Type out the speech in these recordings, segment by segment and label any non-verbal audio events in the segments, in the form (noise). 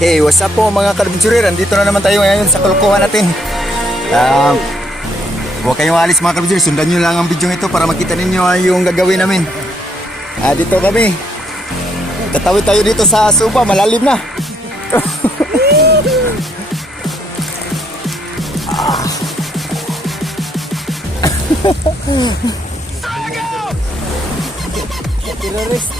Hey, what's up po mga kalbinsurir? Andito na naman tayo ngayon sa kalokohan natin. Um, huwag kayong alis mga kalbinsurir. Sundan nyo lang ang video ito para makita ninyo yung gagawin namin. Ah, dito kami. Tatawid tayo dito sa supa. Malalim na. ah. (laughs) Terrorist.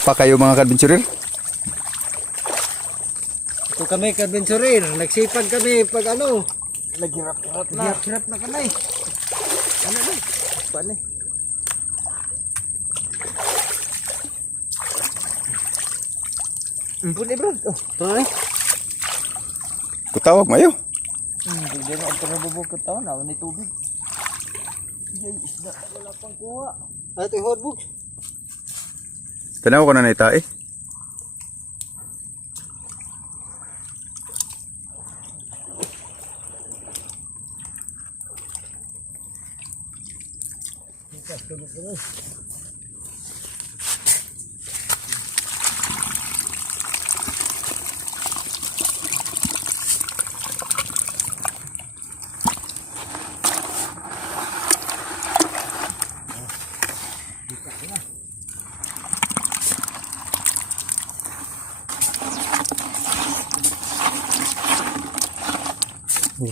pa kayo mga kalbinsurir? Ito kami kadventurer, nagsipag kami pag ano. Naghirap-hirap na. Naghirap na kami. Ano na? Paano? Impun eh bro. Oh, tuloy. Kutawag mayo. Hindi na ako nabubog ka tao na ni tubig. Yan, isda. Wala pang kuha. Ito yung hotbook. Tanaw ko na na itae.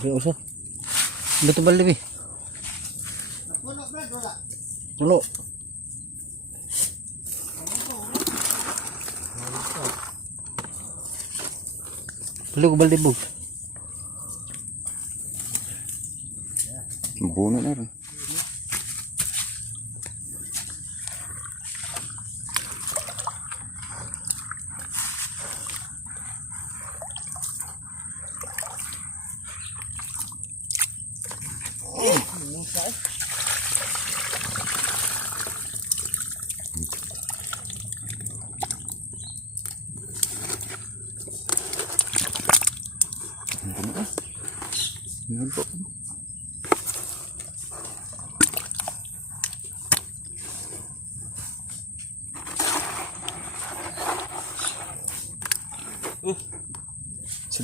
Hindi uso. Dito ba libi? Puno. Pulo ko balibog. Buno na. Yan po.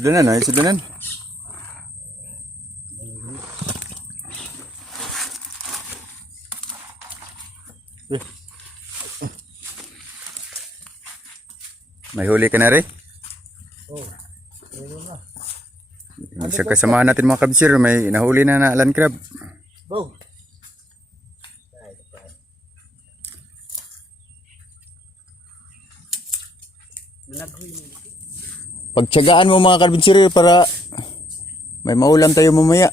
Sudanan ay sudanan. May huli ka na rin? Sa kasamahan natin mga kabsir, may nahuli na na land crab. Bo. Pagtsagaan mo mga kabsir para may maulam tayo mamaya.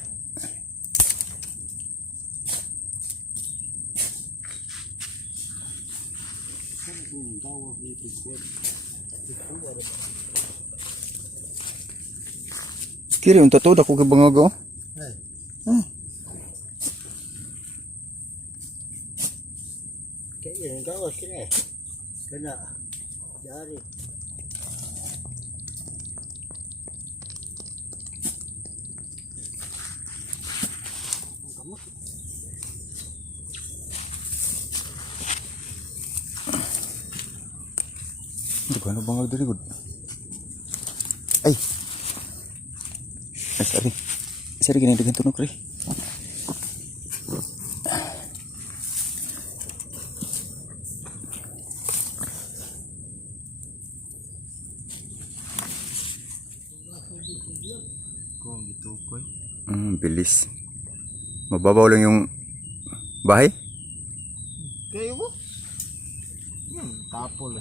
Kiri unta to dako kay bangago. Kaya yung gawas kina eh. Kana. Dari. Hindi ano bangag diri gud. Ay. Ay sorry. Sorry gini dengan tunok ri. Hmm, bilis. Mababaw lang yung bahay. Kayo mo? Yan, Kapol.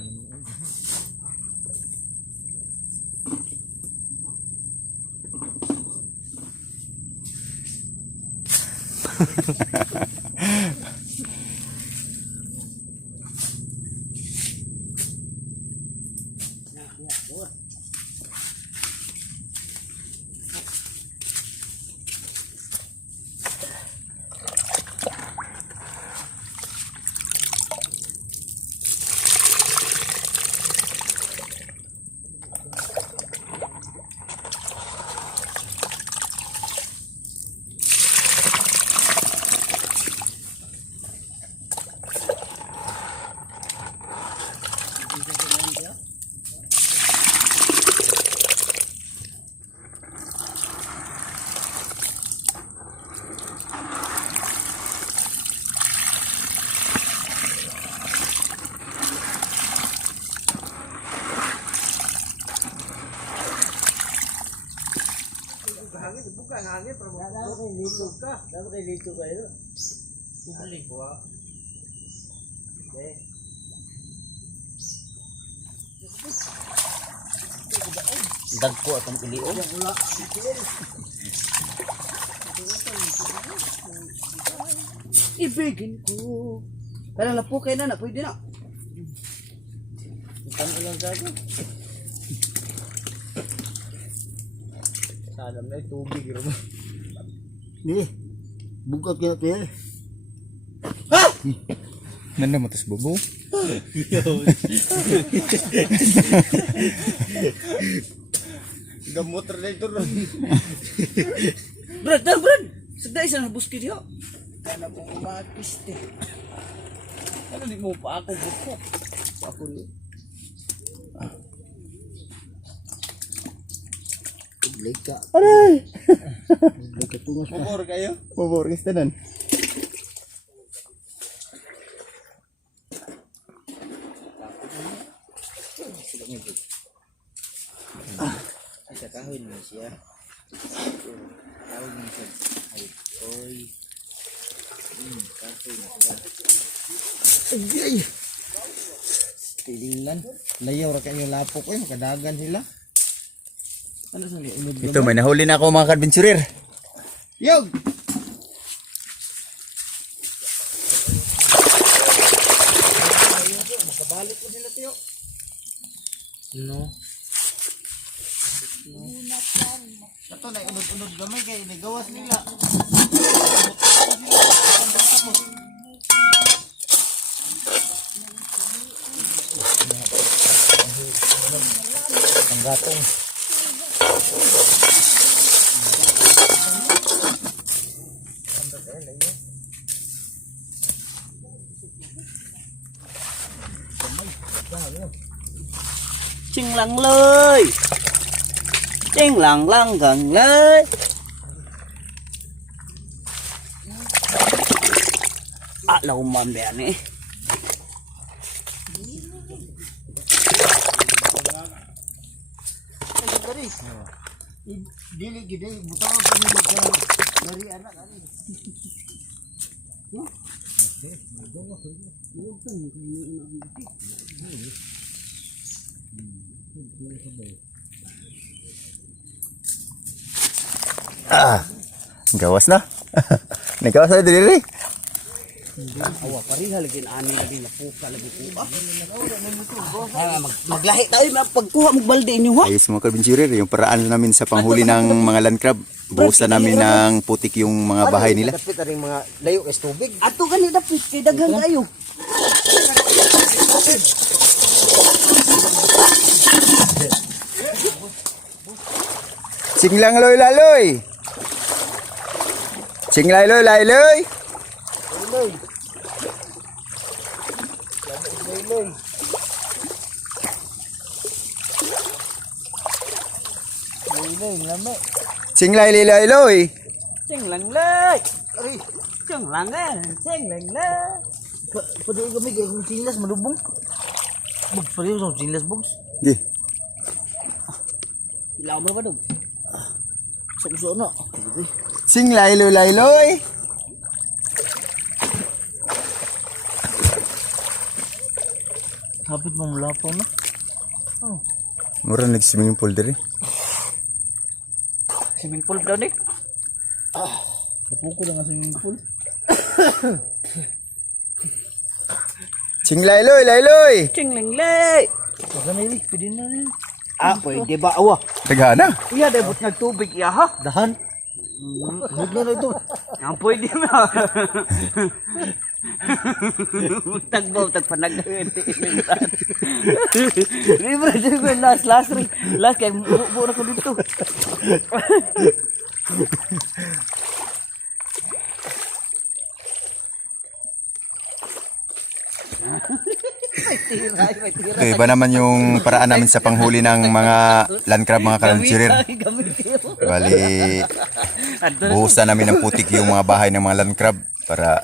Dagko atong iliog. Ibigin ko. Pero napukay na na, pwede na. Ano lang sa akin? Sana may tubig rin. Di. Bukat kaya kaya. Nanda mo tas bubo? (laughs) Gamot rin ito rin. (laughs) Brad, na brad. Sagday sa nabuski diyo. Kana mo umatiste. Ano di mo pa ako buko. Ako ni. Leka. Aray! Leka tungas pa. Pabor kayo? Pabor ka tanan. Ay, sa kahoy mo siya. Kahoy mo siya. Ay, oy. Hmm, kahoy mo siya. Ay! Tilingan. Layaw ra kayo lapok eh. Makadagan sila. Ano sa liunod Ito, may nahuli na ako mga kadventurer. Yog! chinh lăng lơi. Chinh lăng lăng gần lơi. À lâu mà mẹ này Dili gede butaw pa ni magka dari anak ani. Ah, gawas na. (laughs) Nagawas na diri. Pariha lagi ani lagi napuka lagi puka. Ah, mag maglahi tayo mag pagkuha mo balde inyo ha. Ayos mga kadventurer, yung paraan namin sa panghuli ng mga land crab. Buhusan namin ng putik yung mga bahay nila. Dapit ring mga layo is tubig. Ato gani dapit kay daghang kayo. Singlang loy laloy. Singlay loy laloy. Singlay lilay loy. Ching lang lơi. Ching lang eh. Ching lang lơi. Padul kami kaya kung silas malubong. Bugs pa rin sa silas bugs. Di. Ilaw mo ba dog? Sa kuso na. Singlay loy laloy. Hapit mo mula po na. Mura nag-swimming pool diri. Swimming pool daw ni. Napuko na nga swimming pool. Sing layloy, layloy! Chinglinglay. Baka na yun, pwede na rin. Ah, pwede ba? Awa. Tagana. Iya, debut nagtubig iya ha. Dahan. Huwag na rin ito. Ang pwede na. (laughs) Tagbaw, tagpanag. Libre, libre, last, last ring. Last, kaya buo na ko dito. Ito, iba naman yung paraan namin sa panghuli ng mga land crab, mga yun. Bali, buhusan namin ng putik yung mga bahay ng mga land crab para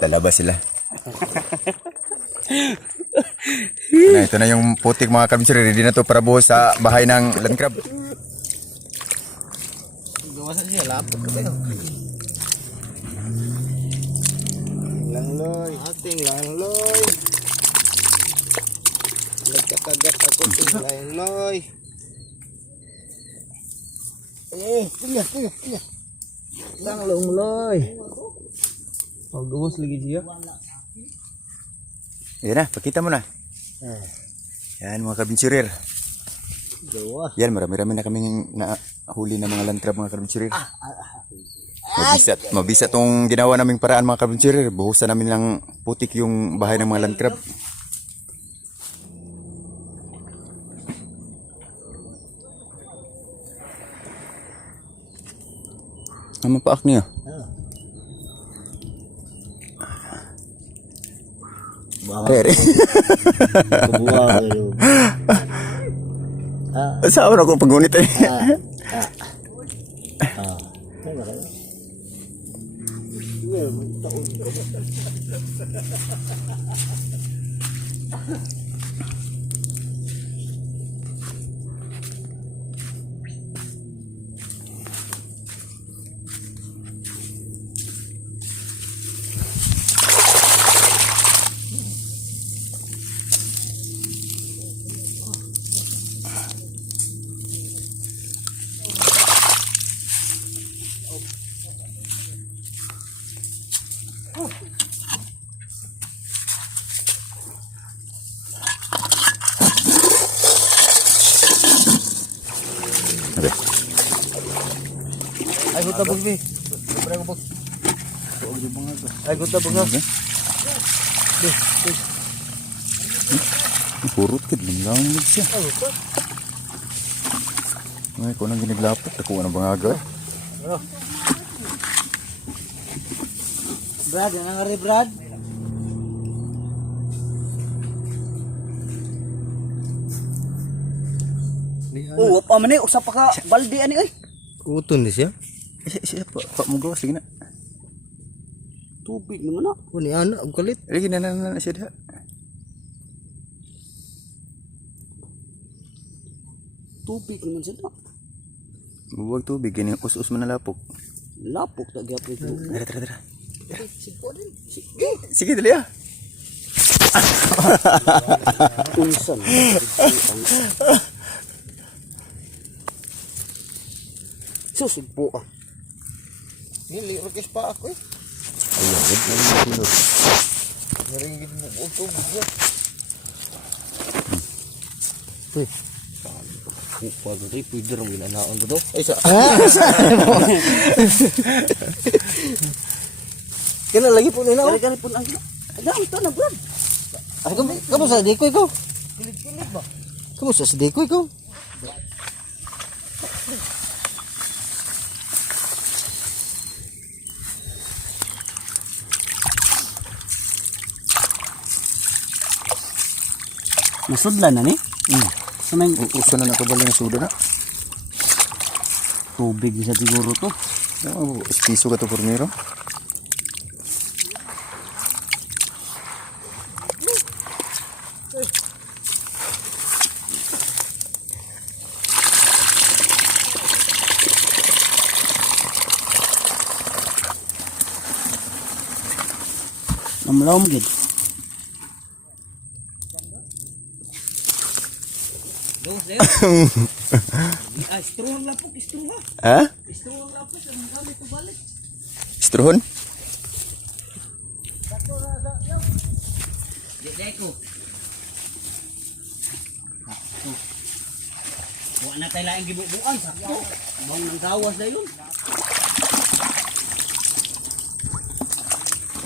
lalabas sila. Na, ito na yung putik mga kalanchirir. Ready na to para buhos sa bahay ng land crab. Gawasan siya, lapot ka tayo. Langloy. Ating langloy. Nagkakagat ako sa langloy. Eh, tiga, tiga, tiga. Langloy. Paggawas lagi siya. Yan na, pakita mo na. Yan mga kabinsurir. Gawa. Yan, marami-rami na kaming nahuli ng mga land crab mga kabinsurir. Mabisa, mabisa tong ginawa naming paraan mga kabinsurir. Buhusan namin ng putik yung bahay ng mga land crab. Ano pa niya? Pere. Kabuha kayo. (laughs) Sa ako ko pagunit eh. Okay. Ay, guta bug ni. Libre ko bug. Ay, guta bug na. Purot ka, lang lang siya. Ay, kung nang giniglapot, ako ano bang aga? Brad, ano nga rin, Brad? Oo, pa man eh. Usa pa ka balde ani ay. Uton ni siya. Siya, siya, pa, pa mo gawas, sige na. Tubig naman na. Kuni ana, ang kalit. Lagi na na na siya diha. Tubig naman sila. Huwag tubig, gini us-us man na lapok. Lapok na gyapon ito. Tara, tara, tara. Sige, dali ah. Unsan. Susugpo ah. Nili, rukis pa ako eh. Naringgit mo ko ito. Uy, Kupag rin, pwede rin ginanaon ko to. ay sa... (laughs) (laughs) Kailan lagi po nila Kali kali pun ang gina. Ada ang tanah brad. Ay, kamu, kamu sa dikoy ko? Kilit-kilit ba? Kamu sa dikoy ko? Nasudlan na ni. Hmm. Sa may Uso na nakabala ng sudo na. tubig sa siguro to. Oh, piso ka to pormiro. Namlawom gid. Ang lapok, straw ha. ang lapok, ang gamit ko balik. Strohon? Di, di ko. Huwag na tayo laing gibubuan, sakto. Bang nang kawas na yun.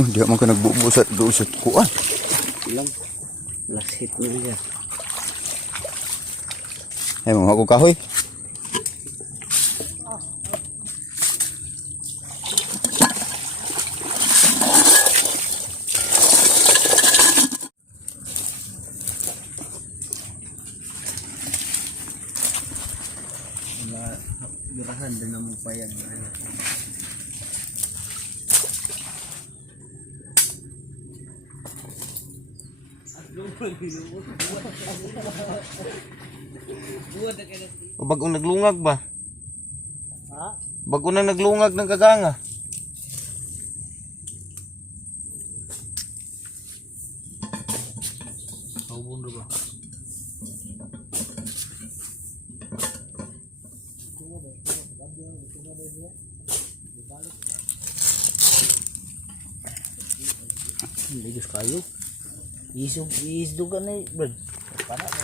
Oh, di man ko nagbubusat sa kuan. Ilang. Last hit niya. Ay, mga ako kahoy. Naglungag ba? Ha? Bago na naglungag ng kaganga. Kaubon ba? Bigus kayo. Isog, isdog ka na eh, Brad. Para.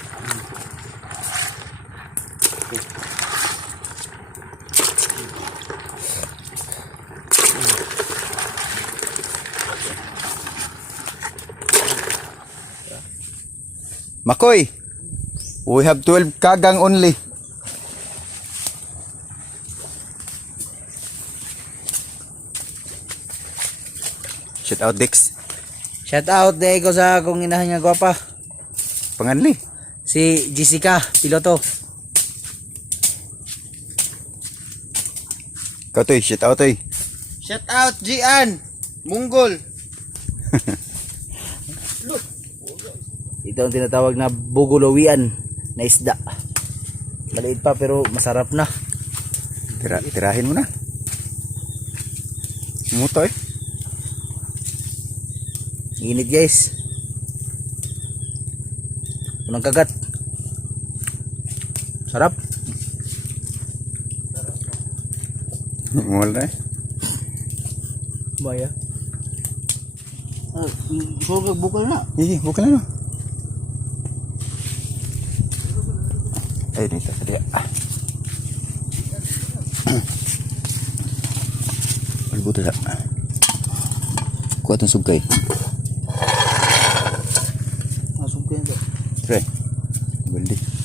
Makoy. We have 12 kagang only. Shout out Dex. Shout out ko sa akong inahan nga gwapa. Panganli. Si Jessica, piloto. Ikaw to shout out eh. Shout out Gian! Munggol! (laughs) Ito ang tinatawag na bugulawian na isda. Maliit pa pero masarap na. Tira, tirahin mo na. Muto eh. Init guys. Unang kagat. Sarap. Muhal na eh. Baya. Ah, bukal na. Ih, bukan na Ay, dito (clears throat) sa dia. Malbuto na. Kuha itong sugkay. Masuk ko yan. Tre. Baldi.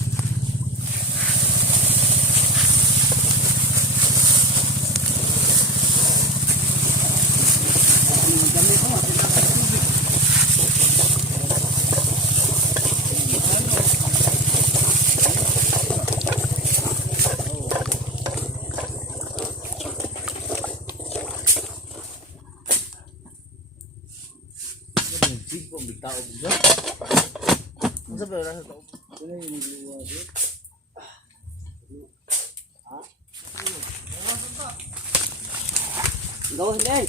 Gawin din.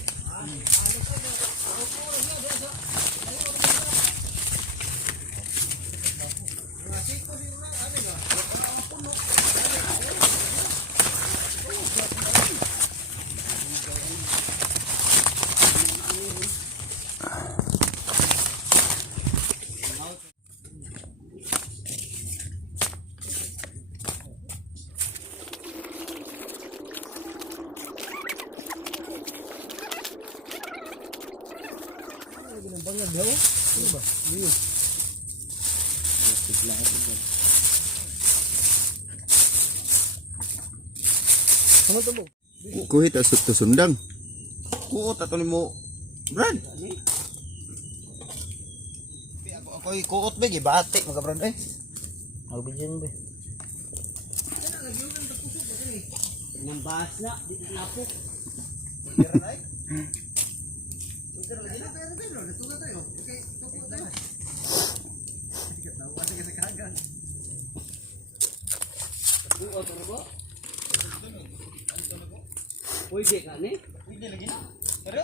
Kuhit asot to sundang. Kuot ato ni mo. Brad! Ako kuot ba? Gibati mga brad eh. Magbidyan ba? Nang bahas na, di na napok. Pwede (laughs) ka ni? Na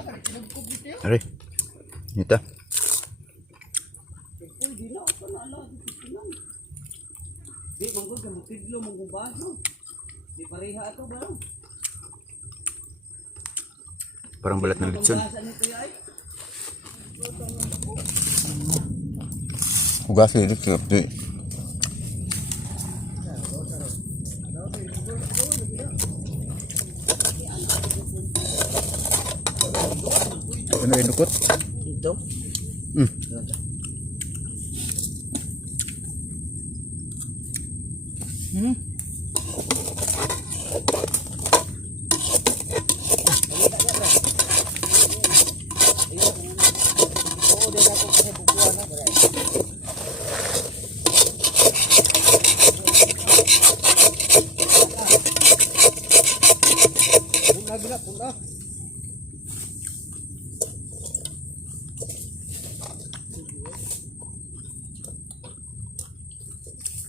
ala. Di, mangkod ka magpidlo, manggubaso. Di pareha ato ba? Parang balat ng litson. Hugasin dito. Ano yung dukot? Ito. Hmm. Hmm.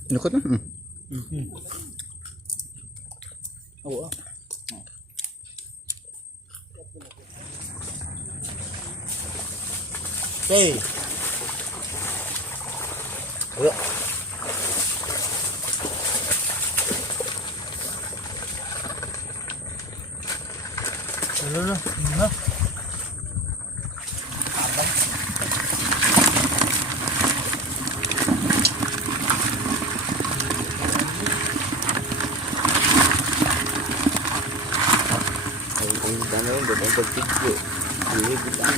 Dukot na? Hmm. Oo. ah. Hey. Ayo. Ano na? Ano na? Ay, ay, ano yun, doon ang pagtigyo. Hilibig lang.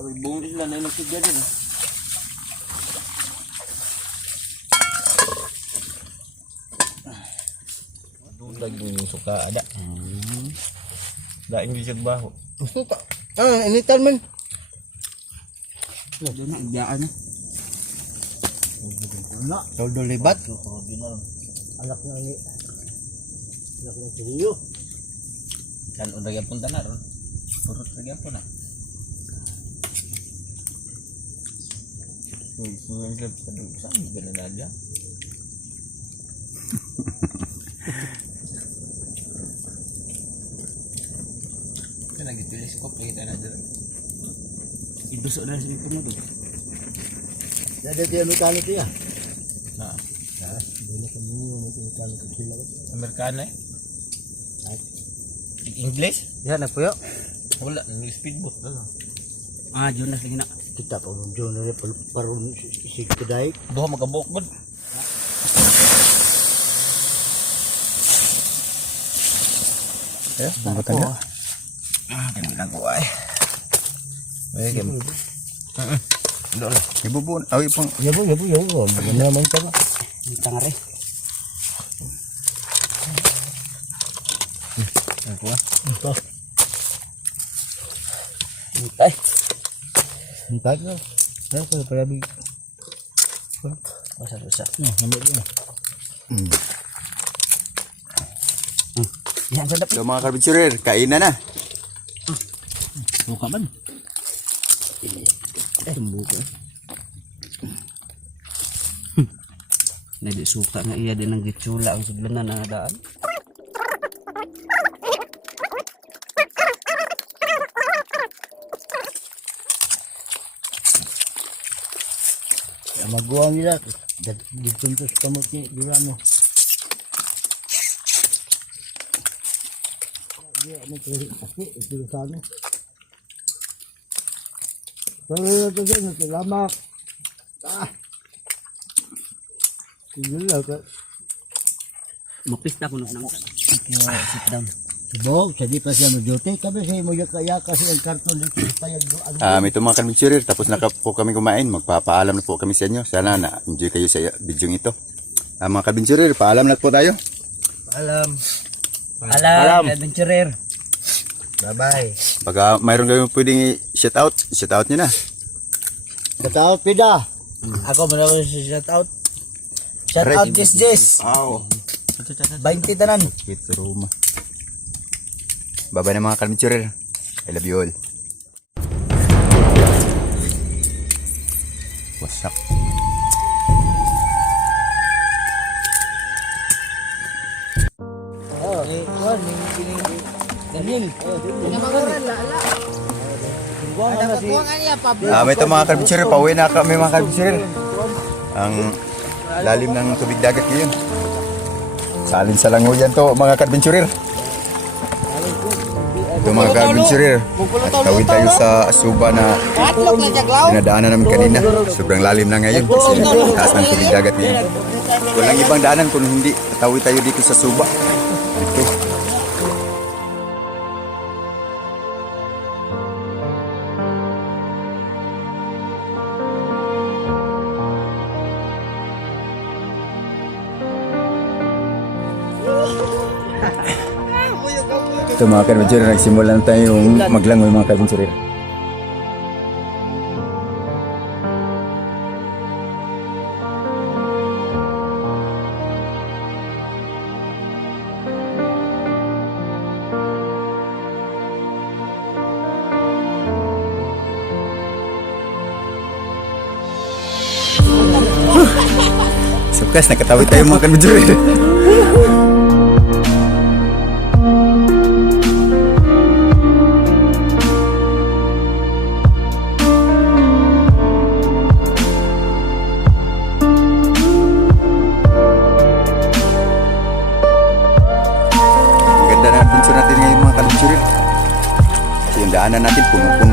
Abay, buong sila na yung nagsigya din. eh. Lagi yung suka ada. Da English ang baho. Gusto ka? Ah, initan man. Doon na, igyaan na. Wala. Toldo libat. Anak na ni. Anak ng siliyo. Kan udah yapon tanar. Urut lagi apa na? Uy, sungan sila sa dusan, ganun (laughs) na dyan. Ito lagi teleskop kita na dyan. Ibusok na sa ito na doon. Dada dia mekanik dia. Na, Dili ka mo mo mekanik sila. Amerikano eh. English? Ya na puyo. Wala, ng speedboat na lang. Ah, Jonas lagi na. Kita pa mo John na parun si kedai. Duha magkabok ba? Eh, bangkatan niya. Ah, kami lang ko ay. Ay. Doon na. Ibubuo. Awi pang. Ya bu ya bu ya bu. Ba? Ang tangare. Ako ah. Ito. Ay, Entah ka. Ya ko para bi. Basa-basa. Hmm, namit dia. yan sadap. So mga karbitsurer, kainan na. Buka man. Eh, buka. Nadi suka na iya din ang gitsula ang sudlanan na daan. Maguang nila. Dipuntos kamot ni dira mo. Dia ni tiri kasi itu sana. Sorry na to din. Salamat. Ah. Sige lang. ka- Mapista ko nung nang. Sit down. Subog, sa di pa siya mag-duty. Kami sa mo kaya kasi ang karton dito. Payag ano. Um, ito mga kalbitsurir, tapos na po kami kumain. Magpapaalam na po kami sa inyo. Sana na-enjoy kayo sa video ito. Ah, mga kalbitsurir, paalam na po tayo. Alam. Alam, adventurer. Bye-bye. Baka mayroon kayong pwedeng i-shout out, shout out nyo na. Shout out, Pida. Ako meron si shout out. Shout out, Jess Jess. Wow. 20 tanan. Wait sa Roma. Baba na mga kalbitsurir. I love you all. Wasak. Oh, ni Juan, ni kining Daniel. Pinamanguran la la. Ada kuwangan niya Pablo. Ah, may mga kalbitsurir, pauwi na kami mga kalbitsurir. Ang lalim ng tubig dagat ngayon. Salin sa langoyan to mga kalbitsurir. Ito mga. At tawid tayo sa Suba na dinadaanan namin kanina. Sobrang lalim na ngayon kasi taas ng tubig dagat ngayon. Walang ibang daanan kung hindi tawid tayo dito sa Suba. Ito mga kadventurer, nagsimula na tayong maglangoy mga kadventurer. Sukas, nakatawid tayo mga kadventurer. Adventure natin ngayon